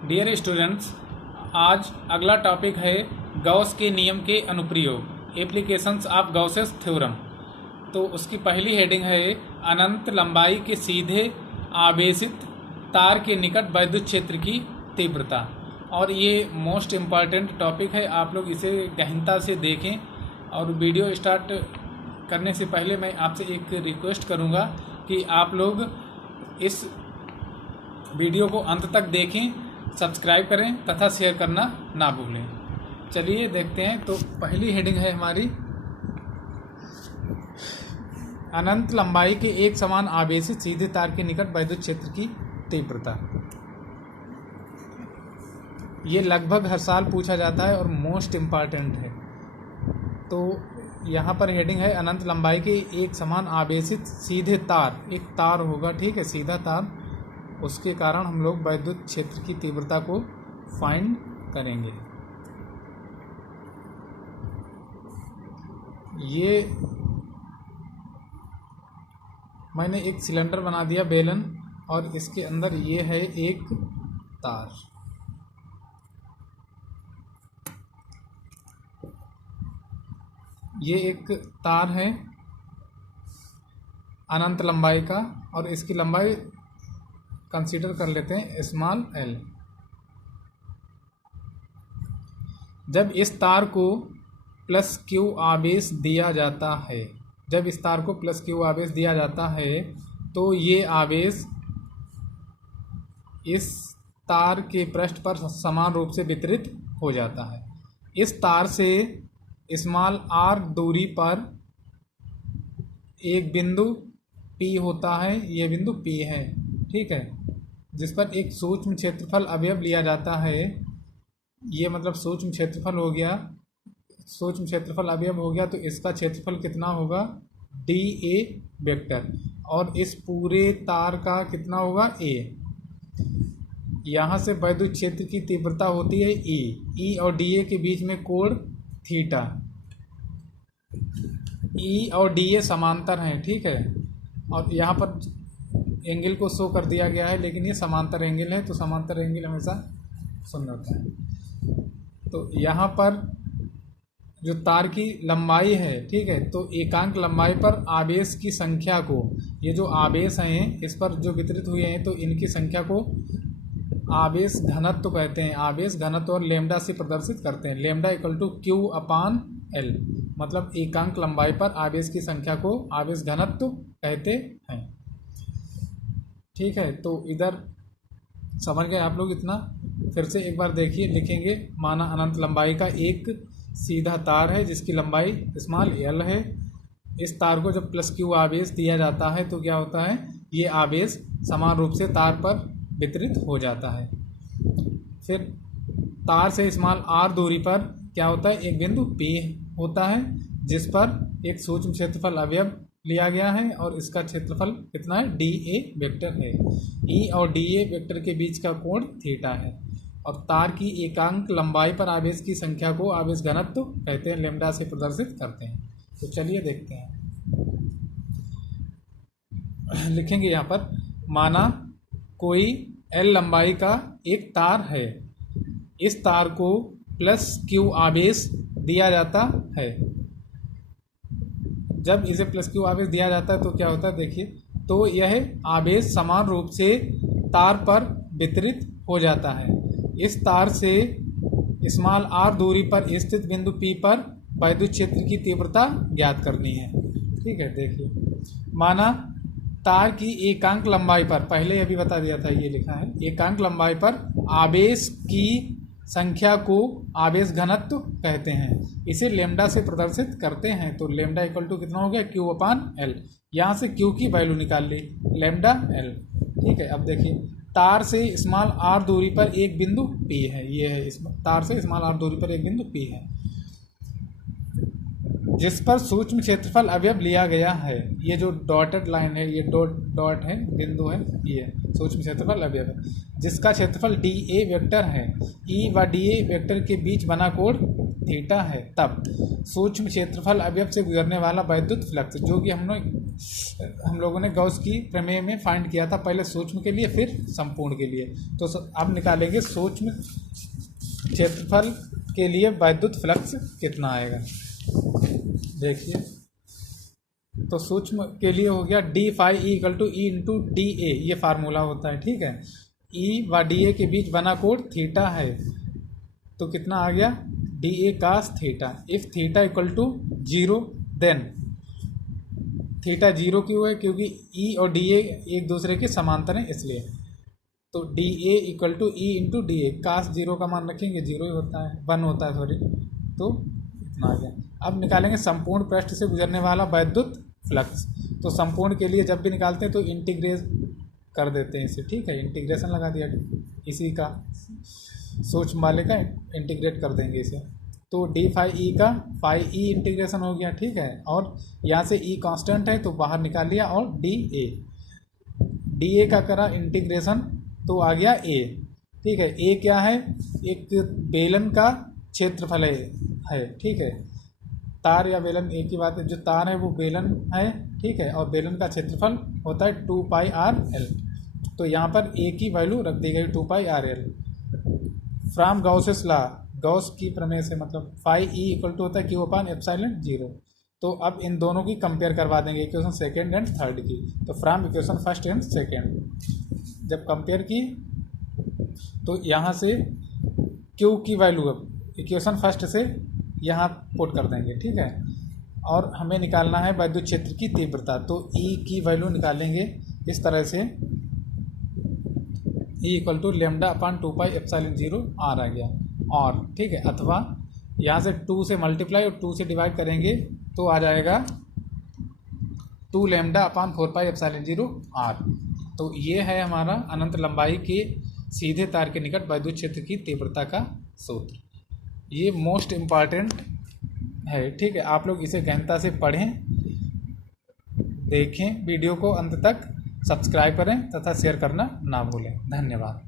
Dear students, आज अगला topic है गॉस के नियम के अनुप्रयोग, एप्लीकेशंस ऑफ गॉसेस थ्योरम। तो उसकी पहली हेडिंग है अनंत लंबाई के सीधे आवेशित तार के निकट वैद्युत क्षेत्र की तीव्रता। और ये मोस्ट इम्पॉर्टेंट टॉपिक है, आप लोग इसे गहनता से देखें। और वीडियो स्टार्ट करने से पहले मैं आपसे एक रिक्वेस्ट करूँगा कि आप लोग इस वीडियो को अंत तक देखें, सब्सक्राइब करें तथा शेयर करना ना भूलें। चलिए देखते हैं। तो पहली हेडिंग है हमारी अनंत लंबाई के एक समान आवेशित सीधे तार के निकट वैद्युत क्षेत्र की तीव्रता। ये लगभग हर साल पूछा जाता है और मोस्ट इम्पॉर्टेंट है। तो यहाँ पर हेडिंग है अनंत लंबाई के एक समान आवेशित सीधे तार, एक तार होगा, ठीक है, सीधा तार, उसके कारण हम लोग वैद्युत क्षेत्र की तीव्रता को फाइंड करेंगे। ये मैंने एक सिलेंडर बना दिया, बेलन, और इसके अंदर ये है एक तार। ये एक तार है अनंत लंबाई का, और इसकी लंबाई कंसीडर कर लेते हैं स्मॉल एल। जब इस तार को प्लस क्यू आवेश दिया जाता है, जब इस तार को प्लस क्यू आवेश दिया जाता है तो ये आवेश इस तार के पृष्ठ पर समान रूप से वितरित हो जाता है। इस तार से स्मॉल आर दूरी पर एक बिंदु P होता है, ये बिंदु P है, ठीक है, जिस पर एक सूक्ष्म क्षेत्रफल अवयव लिया जाता है। ये मतलब सूक्ष्म क्षेत्रफल हो गया, सूक्ष्म क्षेत्रफल अवयव हो गया, तो इसका क्षेत्रफल कितना होगा, dA वेक्टर, और इस पूरे तार का कितना होगा, A। यहाँ से वैद्युत क्षेत्र की तीव्रता होती है E और dA के बीच में कोण थीटा। E और dA समांतर हैं, ठीक है, और यहाँ पर एंगल को शो कर दिया गया है, लेकिन ये समांतर एंगल है, तो समांतर एंगल हमेशा शून्य होता है। तो यहाँ पर जो तार की लंबाई है, ठीक है, तो एकांक लंबाई पर आवेश की संख्या को, ये जो आवेश हैं इस पर जो वितरित हुए हैं, तो इनकी संख्या को आवेश घनत्व कहते हैं। आवेश घनत्व और लेमडा से प्रदर्शित करते हैं। Lambda equal to Q upon L, मतलब एकांक लंबाई पर आवेश की संख्या को आवेश घनत्व कहते हैं, ठीक है। तो इधर समझ गए आप लोग इतना। फिर से एक बार देखिए, लिखेंगे, माना अनंत लंबाई का एक सीधा तार है जिसकी लंबाई स्मॉल एल है। इस तार को जब प्लस क्यू आवेश दिया जाता है तो क्या होता है, ये आवेश समान रूप से तार पर वितरित हो जाता है। फिर तार से स्मॉल आर दूरी पर क्या होता है, एक बिंदु P होता है जिस पर एक सूक्ष्म क्षेत्रफल अवयव लिया गया है, और इसका क्षेत्रफल कितना है, dA वेक्टर है। E और dA वेक्टर के बीच का कोण थीटा है, और तार की एकांक लंबाई पर आवेश की संख्या को आवेश घनत्व कहते हैं, लेमडा से प्रदर्शित करते हैं। तो चलिए देखते हैं, लिखेंगे यहाँ पर, माना कोई L लंबाई का एक तार है, इस तार को प्लस क्यू आवेश दिया जाता है। जब इसे प्लस क्यू आवेश दिया जाता है तो क्या होता है, देखिए, तो यह आवेश समान रूप से तार पर वितरित हो जाता है। इस तार से स्मॉल आर दूरी पर स्थित बिंदु P पर वैद्युत क्षेत्र की तीव्रता ज्ञात करनी है, ठीक है। देखिए, माना तार की एकांक लंबाई पर, पहले अभी बता दिया था, ये लिखा है, एकांक लंबाई पर आवेश की संख्या को आवेश घनत्व कहते हैं। इसे लेमडा से प्रदर्शित करते हैं। तो लेमडा इक्वल टू कितना हो गया, क्यू अपान एल। यहाँ से क्यू की वैल्यू निकाल ली, लेमडा एल, ठीक है। अब देखिए, तार से स्मॉल आर दूरी पर एक बिंदु P है, ये है, तार से स्मॉल आर दूरी पर एक बिंदु P है जिस पर सूक्ष्म क्षेत्रफल अवयव लिया गया है। ये जो डॉटेड लाइन है, ये डॉट है, बिंदु है, ये सूक्ष्म क्षेत्रफल अवयव है जिसका क्षेत्रफल dA वेक्टर है। E व dA वेक्टर के बीच बना कोण थीटा है। तब सूक्ष्म क्षेत्रफल अवयव से गुजरने वाला वैद्युत फ्लक्स, जो कि हमने हम लोगों ने गॉस की प्रमेय में फाइंड किया था, पहले सूक्ष्म के लिए फिर संपूर्ण के लिए। तो अब निकालेंगे सूक्ष्म क्षेत्रफल के लिए वैद्युत फ्लक्स कितना आएगा। देखिए, तो सूक्ष्म के लिए हो गया D phi E equal to E into D A, ये फार्मूला होता है, ठीक है। ई व डी ए के बीच बना कोण थीटा है, तो कितना आ गया D A cos theta. If theta equal to 0 then, theta 0 क्यों है, क्योंकि ई और डी ए एक दूसरे के समांतर हैं इसलिए। तो D A equal to E into D A, cos 0 का मान रखेंगे 0 ही होता है, 1 होता है सॉरी, तो इतना आ गया। अब निकालेंगे संपूर्ण पृष्ठ से गुजरने वाला वैद्युत फ्लक्स। तो संपूर्ण के लिए जब भी निकालते हैं तो इंटीग्रेट कर देते हैं इसे, ठीक है, इंटीग्रेशन लगा दिया इसी का, सूक्ष्म वाले का इंटीग्रेट कर देंगे इसे। तो डी फाई ई का फाई ई इंटीग्रेशन हो गया, ठीक है। और यहाँ से ई कांस्टेंट है तो बाहर निकाल लिया, और डी ए का करा इंटीग्रेशन तो आ गया ए, ठीक है। ए क्या है, एक बेलन का क्षेत्रफल है, ठीक है। तार या बेलन एक ही बात है, जो तार है वो बेलन है, ठीक है, और बेलन का क्षेत्रफल होता है 2 पाई आर एल। तो यहाँ पर ए की वैल्यू रख दी गई 2 pi R L. From Gauss's law, Gauss की प्रमेय से मतलब फाई ई इक्वल टू होता है क्यू अपान एप्सिलॉन 0। तो अब इन दोनों की कंपेयर करवा देंगे, इक्वेशन सेकेंड एंड थर्ड की। तो from equation first and second जब कंपेयर की तो यहाँ से क्यू की वैल्यू अब इक्वेशन फर्स्ट से यहाँ पुट कर देंगे, ठीक है। और हमें निकालना है वैद्युत क्षेत्र की तीव्रता, तो ई की वैल्यू निकालेंगे इस तरह से, E equal to lambda upon 2 pi epsilon 0 R आ गया, और ठीक है, अथवा यहाँ से 2 से मल्टीप्लाई और 2 से डिवाइड करेंगे तो आ जाएगा 2 lambda upon 4 pi epsilon 0 R. तो ये है हमारा अनंत लंबाई के सीधे तार के निकट वैद्युत क्षेत्र की तीव्रता का सूत्र। ये मोस्ट इम्पॉर्टेंट है, ठीक है। आप लोग इसे गहनता से पढ़ें, देखें वीडियो को अंत तक, सब्सक्राइब करें तथा शेयर करना ना भूलें। धन्यवाद।